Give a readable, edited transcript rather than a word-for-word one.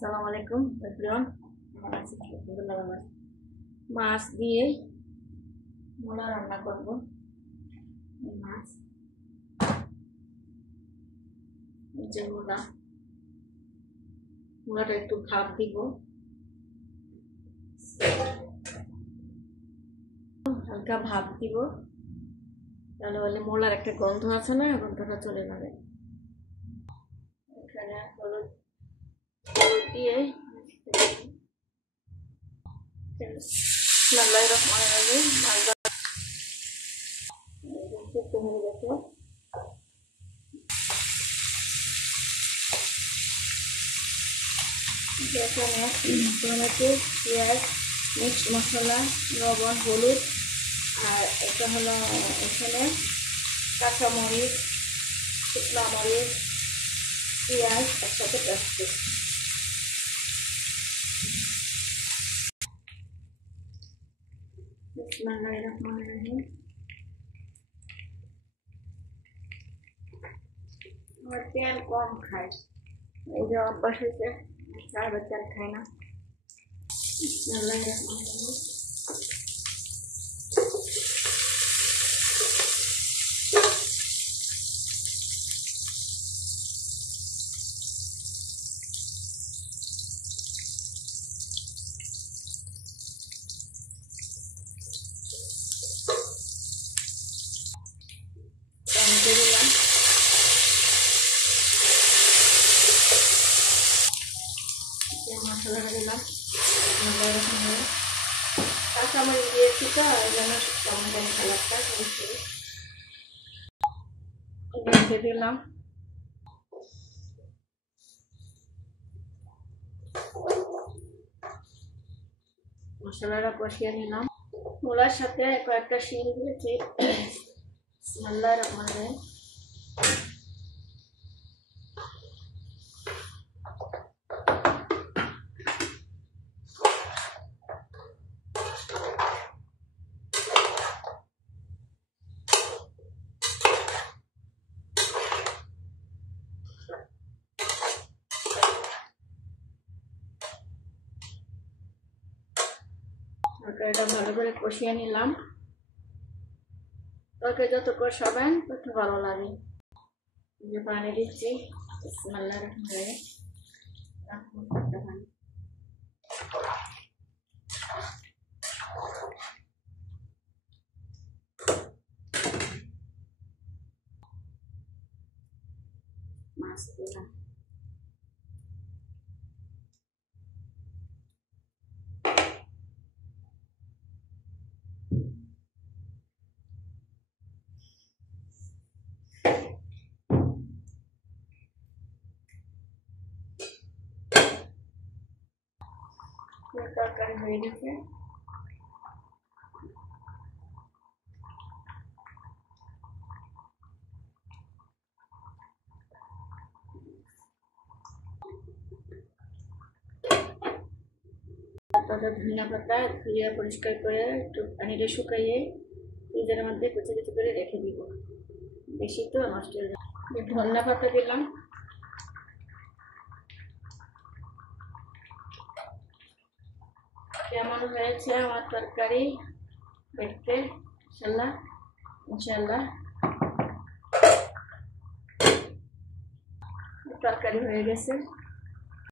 আসসালামু আলাইকুম এভরিওয়ান। আমার আজকে আলহামদুলিল্লাহ মাছ দিয়ে মূলা রান্না করব। মাছ যে মূলাটা একটু ভাপ দিব, হালকা ভাপ দিব, তাহলে বলে মূলার একটা গন্ধ আছে না, গন্ধটা চলে যাবে। এখানে হলুদ দিয়ে বিসমিল্লাহির রহমানির রহিম এখানে টমেটো, পেঁয়াজ, মিক্সড মশলা, লবণ, হলুদ, আর এটা হলো এখানে কাঁচামরিচ, শুকনা মরিচ, পেঁয়াজ একসাথে পেস্ট করছি। বিসমিল্লাহির রহমানির রহিম। আমার তেল কম খায়, এই যে অভ্যাস হয়েছে, চারবার তেল খায় না। বিসমিল্লাহির রহমানির রহিম। দিলাম মশলাটা দিলাম, কাঁচামরিচ দিয়েছি তো যেন টমেটো কালারটা রেখে দিলাম। মশলাটা কষিয়ে নিলাম, মূলার সাথে কয়েকটা শিল দিয়েছি। বিসমিল্লাহির রহমানির রহিম। এটা ভালো করে কষিয়ে নিলাম। তরকারি যত কষাবেন তত ভালো লাগে। যে পানি দিচ্ছি, বিসমিল্লাহির রহমানির রহিম। মাছ দিলাম, তরকারি হয়ে গেছে। ধনিয়া পাতা ধুয়ে পরিষ্কার করে একটু পানিটা শুকাইয়ে ফ্রিজের মধ্যে কুচি কুচি করে রেখে দিব, বেশি তো নষ্ট হয়ে যাবে। ধনিয়া পাতা দিলাম, কেমন হয়েছে আমার তরকারি দেখতে? ইনশাল্লাহ ইনশাল্লাহ তরকারি হয়ে গেছে।